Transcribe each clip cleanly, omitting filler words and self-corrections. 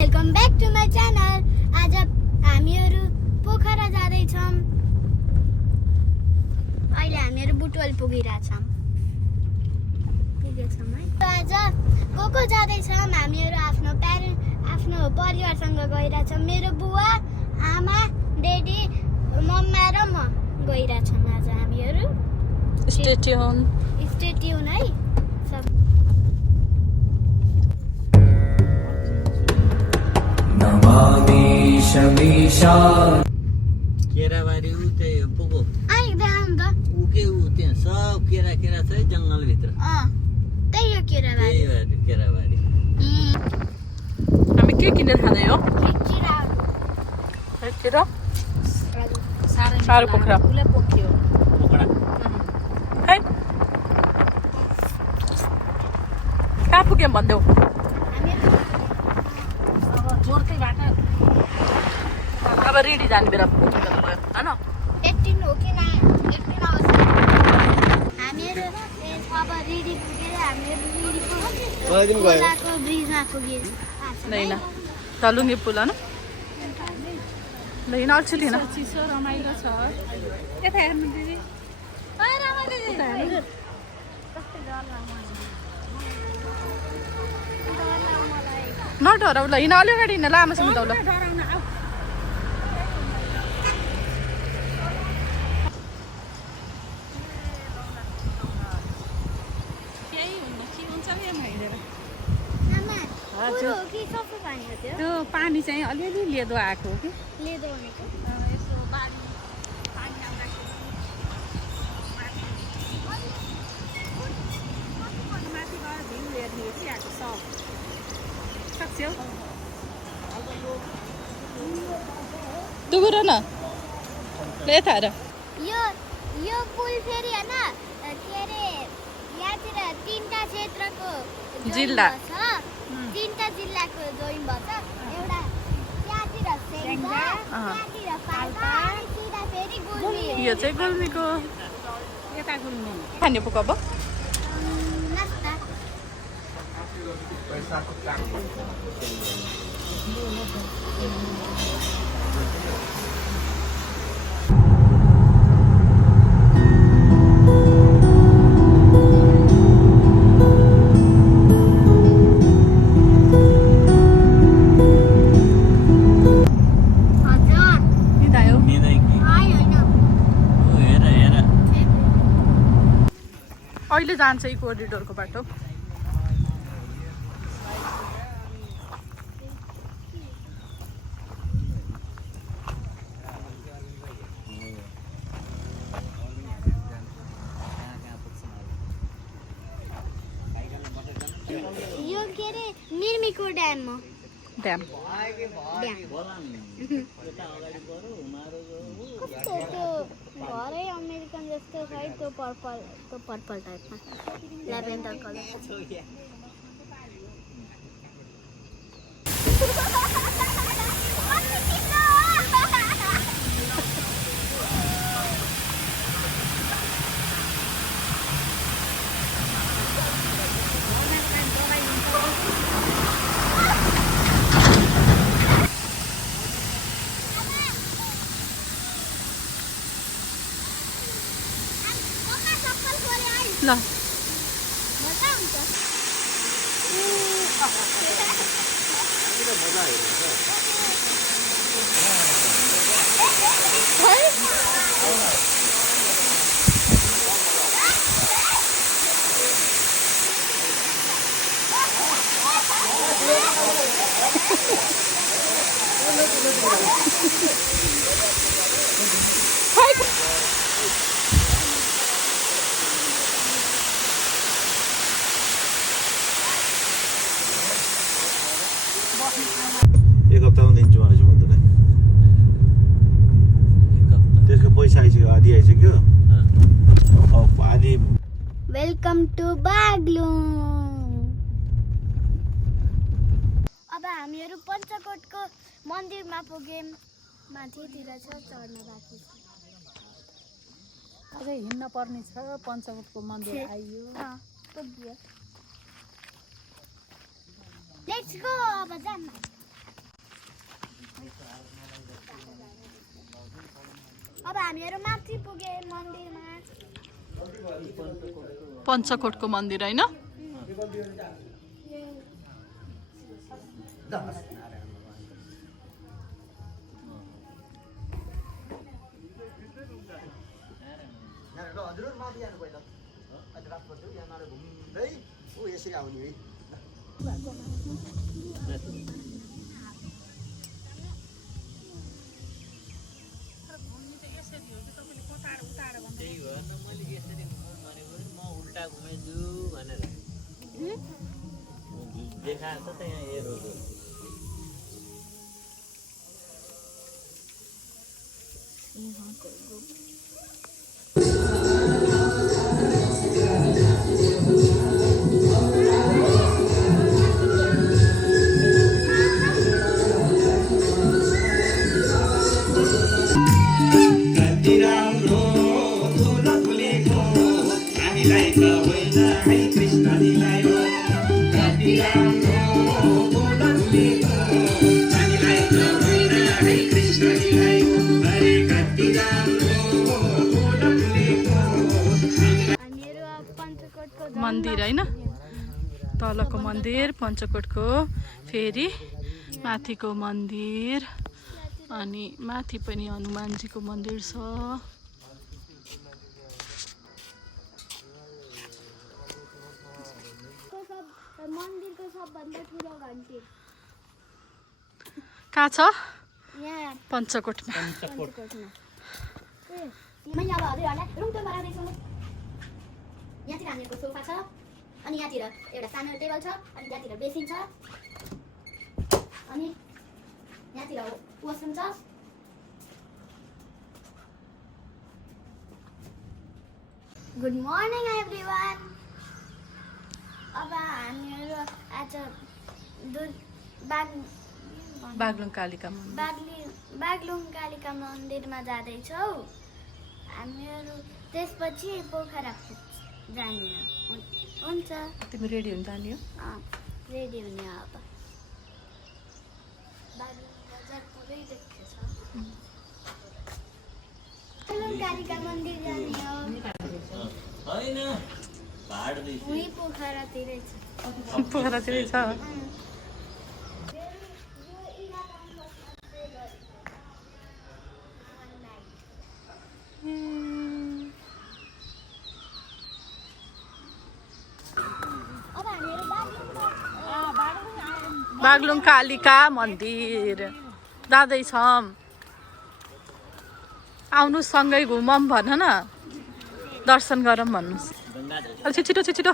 Welcome back to my channel. आज हामीहरू पोखरा जाँदैछौँ। अहिले हामीहरू बुटवल पुगिरहेछौँ है। आज को जाँदैछौँ हामीहरू आफ्नो परिवारसँग गइरहेछौँ। मेरो बुवा, आमा, डेडी, मम्मा र म गइरहेछौँ आज हामीहरू। स्टे ट्युन है सब। केराबारी उ त्यही पुगो आइ देखाउनु त। उ के उ त्यहाँ सब केरा छ जङ्गलभित्र। त्यही हो केराबारी। त्यही भएर केराबारी। हामी के किनेर खाँदै हो? साह्रो पोखरा पोखरा है कहाँ पुग्यौँ भन्देऊ? अब रेडी जाने बेला पुग्नु भयो होइन? 18 हो कि 18 आवर्स हामीहरू अब रेडी पुगेर हामीहरू खोलाको ब्रिजमा पुग्यौँ। नहीं ना चलूंगी पुल है ना लेकिन अच्छी थी ना। चिसो रमाइलो छ। यता हेर्नु दिदी। नडराउ ल, हिँड अलि अगाडि हिँड लामोसँग त ल। डराउन आऊ। केही हुन्न, के हुन्छ यहाँ हिँडेर। आमा, पुल हो कि सबै पानी हो त्यो? त्यो पानी चाहिँ अलिअलि लेदो आएको हो कि। लेदो भनेको यसो बारी पानी आउँदाखेरि माथि गएर भ्यू हेर्ने चियाको सब सक्छौ। तू गर न ले यता हेर। यो पुल फेरि हैन के अरे यहाँतिर तीनटा क्षेत्रको जिल्ला छ। तीनटा जिल्लाको जोइन भन्छ। एउटा त्यहाँतिर सेङ्गा, त्यहाँतिर पाल्पा, अनि सिधा फेरि गुल्मी। यो चाहिँ गुल्मीको यता गुल्मी खाने पुग अब नास्ता अहिले जान्छ यी कोरिडोरको बाटो। यो के अरे निर्मीको ड्याम हो। ड्याम कस्तो त्यो घरै अमेरिकन जस्तो छ है, त्यो पर्पल टाइपमा ल्याभेन्डर कलर। ल मजा आउँछ। एक हप्तामा दिन्छु भनेपछि भन्दैन। त्यसको पैसा आइसक्यो, आधी आइसक्यो। आधी वेलकम टु बागलुङ। अब हामीहरू पञ्चकोटको मन्दिरमा पुग्यौँ। माथितिर छ, चढ्न बाँकी छ। अझै हिँड्न पर्ने छ। पञ्चकोटको मन्दिर आइयो। पुग्यो। लेट्स गो अब जान्न। हामीहरू माथि पुगे मन्दिरमा पञ्चकोटको मन्दिर होइन हजुर माथि जानु पहिला अहिले रात पर्छ यहाँ मारे घुम्दै ओ यसरी आउने है त्यही भएर त मैले यसरी भनेको म उल्टा घुमाइदिउ भनेर देखाएको छ त यहाँ एरोको मन्दिर होइन तलको मन्दिर पञ्चकोटको फेरि माथिको मन्दिर अनि माथि पनि हनुमानजीको मन्दिर छ मन्दिरको सबभन्दा ठुलो घन्टी कहाँ छ यहाँ पञ्चकोटमा मैले अब हजुरहरूलाई रुमटोल बनाउँदैछु यहाँतिर हामीहरूको सोफा छ अनि यहाँतिर एउटा सानो टेबल छ अनि त्यहाँतिर बेसिन छ अनि यहाँतिर वासरुम छ गुड मर्निङ एभ्रिवान अब हामीहरू आज बागलुङ कालिका मन्दिर बागलुङ कालिका मन्दिरमा जाँदैछौँ हामीहरू त्यसपछि पोखरा जाने हुन्छ तिमी रेडी हुन जाने हो रेडी हुने अब बागलुङ बजार पुरै देख्छ बागलुङ कालिका मन्दिर जाने हो होइन भाड्दैछु उही पोखरातिरै छ पोखरातिरै छ बागलुङ कालिका मन्दिर जाँदैछौँ आउनु सँगै घुमौँ भन न दर्शन गरौँ भन्नुहोस् अलि छिटो छिटो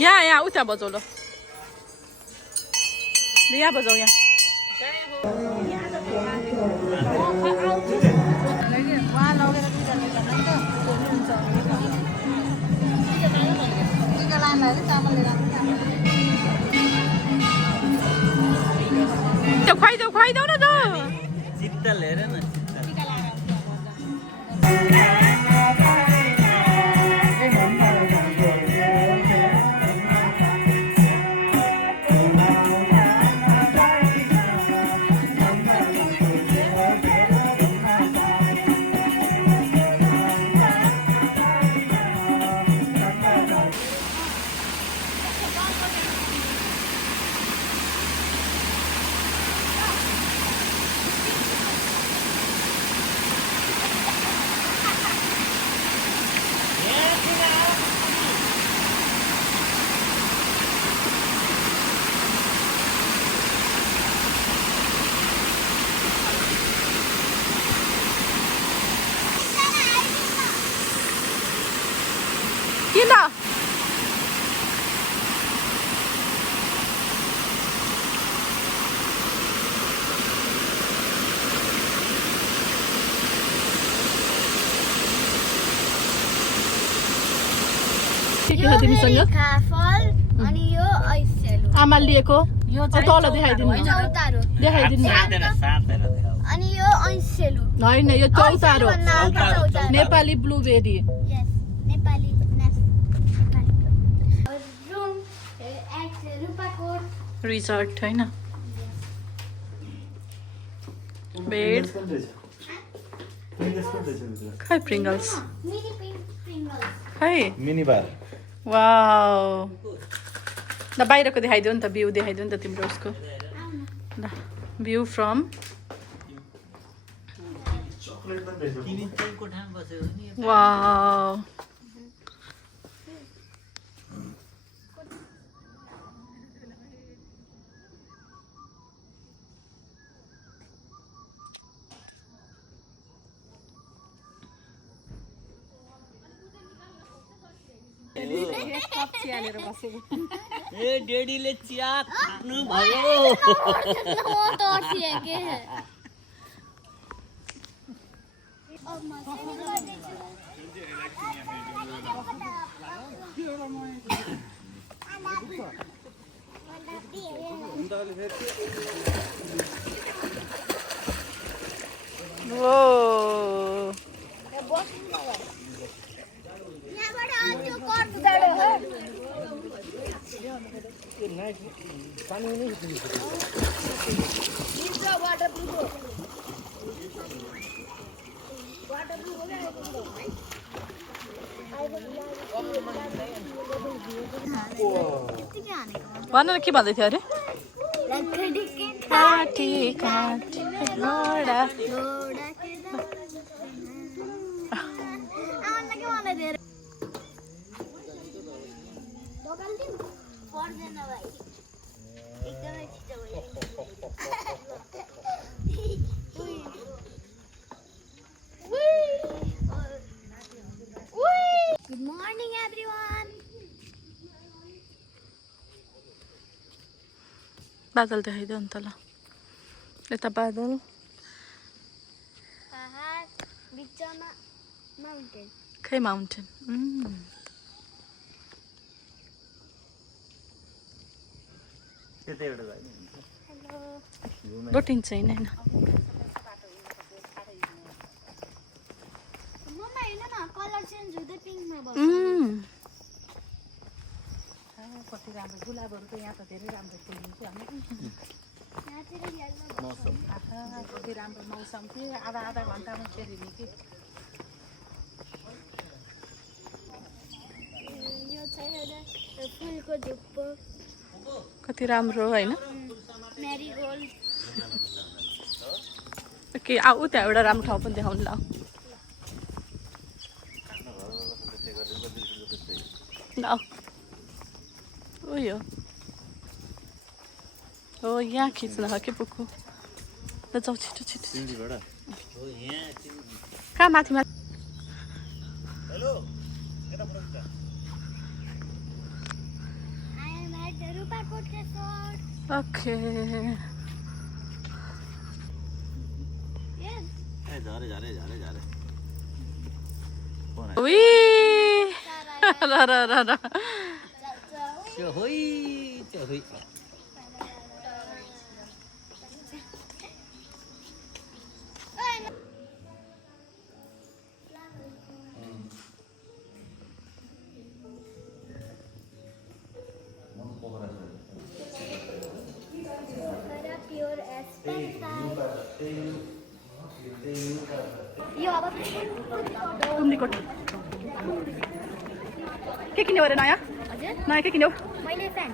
यहाँ उता बजाउ ल यहाँ बजाउ यहाँ खुवाइदेऊ न त चित्तल हेर न किन तिमीसँग फल अनि यो ऐसेलु आमाले लिएको तल देखाइदिनु चौतारो देखाइदिनु सातेर देखाऊ अनि यो ऐसेलु होइन यो चौतारो चौतारो नेपाली ब्लुबेरी यस Nepali room at Rupakot resort होइन बेड खै प्रिङ्गल्स मिनी प्रिङ्गल्स खै मिनी बार वाउ ल बाहिरको देखाइदियो नि त भ्यू देखाइदियो नि त तिम्रो उसको ल भ्यू फ्रम तिमी चौको ठाउँ बसेको नि वाउ ए डेडीले चिया खानु भयो भन न के भन्दै थियो अरे काटी काटी घोडा Good morning, everyone. बादल देखाइदियो नि त ल यता बादल पहाड बिचमा माउन्टेन खै माउन्टेन रोटिङ छैन होइन मम्मा हेर्न न कलर चेन्ज हुँदै पिङ्कमा भयो कति राम्रो गुलाबहरू त यहाँ त धेरै राम्रो फुलिन्छ होइन यहाँतिर yellow कति राम्रो मौसम थियो आधा आधा घन्टामा फेरिने कि यो छ एउटा फुलको झुप्पो कति राम्रो होइन मेरीगोल्ड के ऊ त्यहाँ एउटा राम्रो ठाउँ पनि देखाउनु ल ल उयो हो यहाँ खिच्न के पुग्नु ल जाऊ छिटो छिटो कहाँ माथि माथि I am at the Rupakot Resort. Okay Yes. जा रहे उई र र र र चहोई चहोई Pure यो अब कुम्लीकोट के किन्यौ अरे नयाँ हजुर नयाँ के किन्यौ मैले फ्यान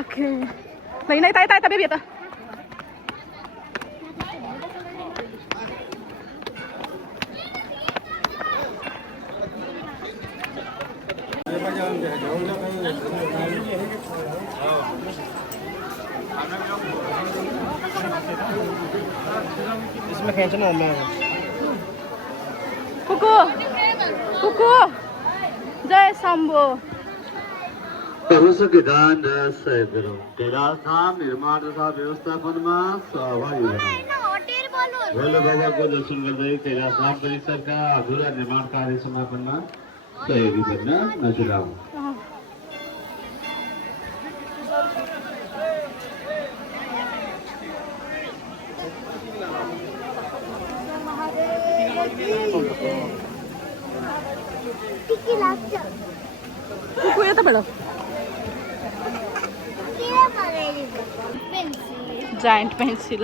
ओके होइन यता यता यता बेबी यता इसमें खींचना है मैं कुकु कुकु जय शम्भो प्रभुको दान र सहयोग गरौँ कैलाशमा निर्माण तथा व्यवस्थापनमा सहभागी बनौँ होटेल बोल्नु भोले बाबाको दर्शन गर्दै कैलाशनाथ परिसरका अधुरा निर्माण कार्य समापनमा सहयोगी बन्न नचुराऊ के लाग्छ कुकु यताबाट के बनाइदिनु पेन्सिल जायन्ट पेन्सिल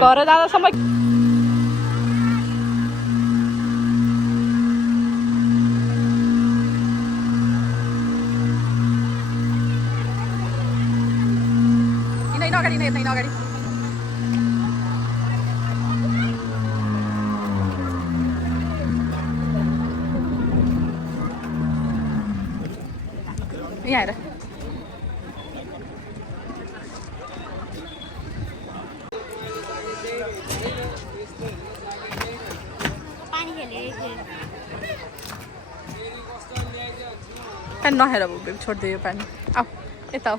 घर जाँदासम्म अगाडि यहाँ आएर पानी खेले पानी नखेर छोडिदियो यो पानी आऊ यता आऊ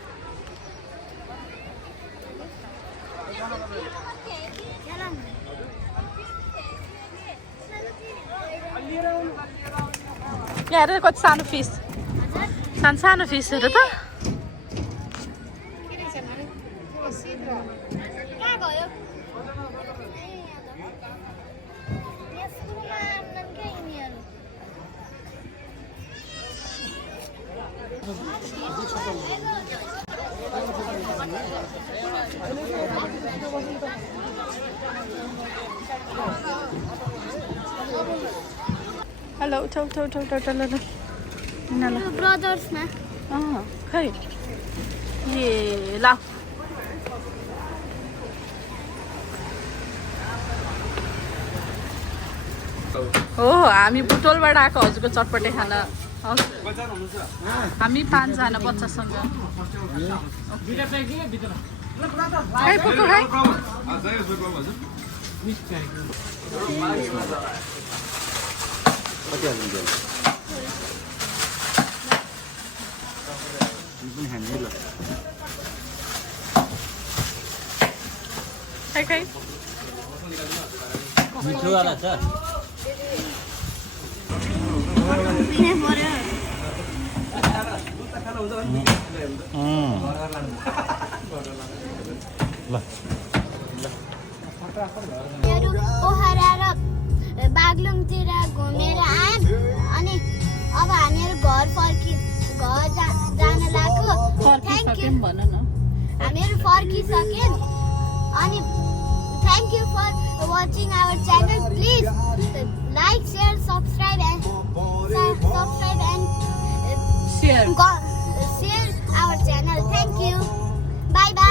यहाँ हेर कति सानो फिस सानो फिस हेर त कहाँ गयो यसकोमा आम्नन् के यिनीहरू हेलो उठाउ ल ब्रदर्समा खै ए ला हो हामी बुटोलबाट आएको हजुरको चटपटे खान हामी 5 जना बच्चासँग खै पुग्यो खै खै मिठो वाला छ पोखरा र बागलुङतिर घुमेर आयौँ अनि अब हामीहरू घर जान लाग्यो थ्याङ्क यू भन न हामीहरू फर्किसक्यौँ अनि thank you for watching our channel please like share subscribe and share share our channel. Thank you. Bye bye.